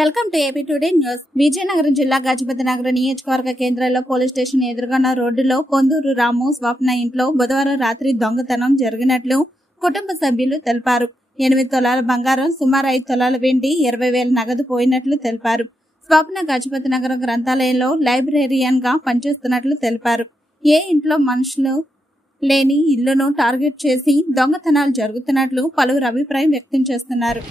Welcome to AP today news. Vizianagaram జిల్లా గజపతి నగర నియోజకవర్గ కేంద్రంలో పోలీస్ స్టేషన్ ఎదురుగన్న రోడ్డులో కొందూరు రాము స్వప్న ఇంట్లో బుధవారం రాత్రి దొంగతనం జరిగినట్లు కుటుంబ సభ్యులు తెలిపారు. 8 తులాల బంగారం, సుమారు 5 తులాల వెండి, 20,000 నగదు పోయినట్లు తెలిపారు. స్వప్న గజపతి నగరం గ్రంథాలయంలో లైబ్రేరియన్ గా పనిచేస్తున్నట్లు తెలిపారు. ఏ ఇంట్లో మనుషులు లేని ఇళ్లను టార్గెట్ చేసి దొంగతనాలు జరుగుతున్నట్లు పలువురు అభిప్రాయం వ్యక్తం చేస్తున్నారు.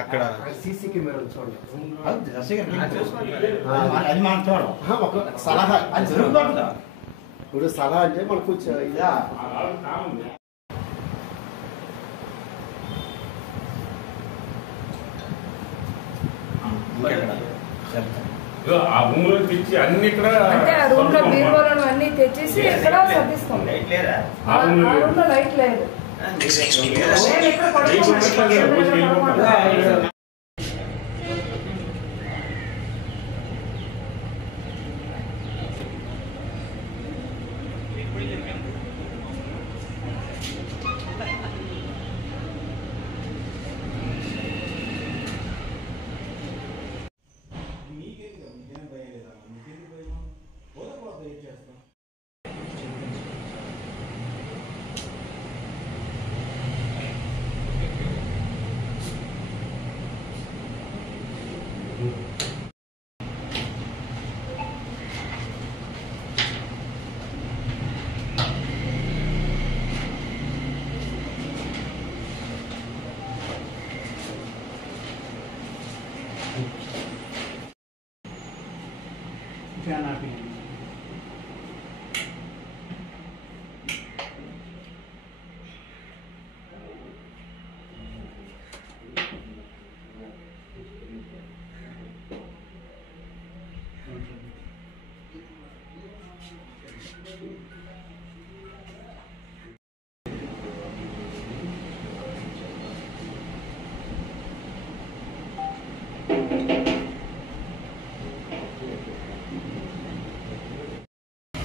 అక్కడ సీసీ కెమెరాలు చూడండి. అది మనం చూడం. ఒక సలహా ఇప్పుడు సలహా అంటే మనకు ఇదా ఆ రూమ్ లో తెచ్చి అన్ని ఇక్కడ అంటే ఆ రూమ్ లో బీరువాలను అన్ని తెచ్చేసి ఇక్కడ సర్దిస్తాం. ఆ రూమ్ లో లైట్ లేదు.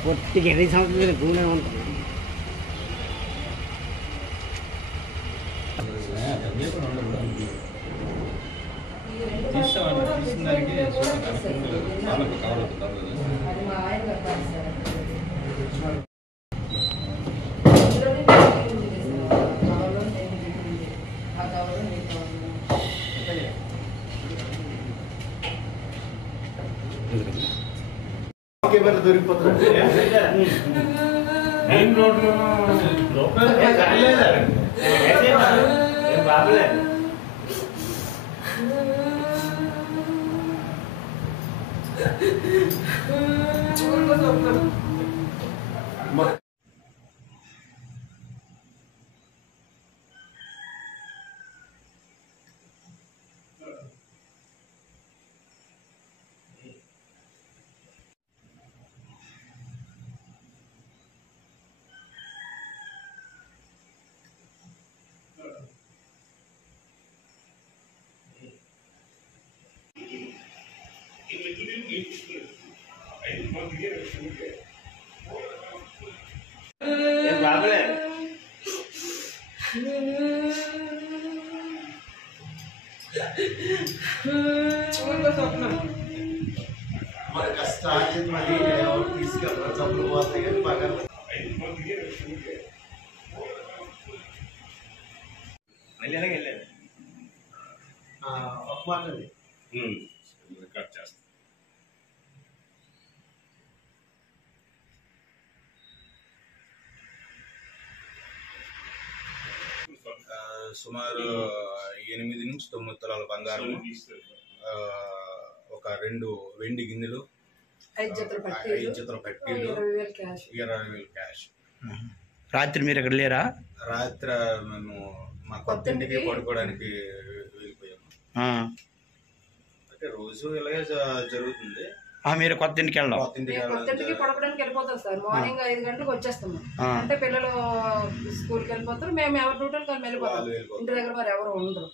పొట్టికి 20 సంవత్సరాలు భూమి ఉంటుంది. కెమెరా దొరికిపోతుంది. మెయిన్ రోడ్ లో మరి కష్టాలు మళ్ళీ తీసుకెళ్ళి చప్పులు పోతాయి కానీ బాగా మళ్ళీ ఎలాగ వెళ్ళారు ఒక మాట అండి. రికార్డ్ చేస్తాం. సుమారు 8 నుంచి 9 తులాల బంగారం, ఒక 2 వెండి గిన్నెలు, 5 జతల పట్టీలు, 20,000 క్యాష్. రాత్రి మీరు ఇక్కడ లేరా? రాత్రి మేము మా కొత్త ఇంటికి పడుకోవడానికి వెళ్ళిపోయాము. అంటే రోజు ఇలాగే జరుగుతుంది. మీరు కొత్త ఇంటికి వెళ్ళడం? కొత్త ఇంటికి పడుకోవడానికి వెళ్ళిపోతాం సార్. మార్నింగ్ 5 గంటలకు వచ్చేస్తాము. అంటే పిల్లలు స్కూల్కి వెళ్ళిపోతారు, మేము ఎవరి డ్యూటీలకు వెళ్ళిపోతాం. ఇంటి దగ్గర మరి ఎవరు ఉండరు.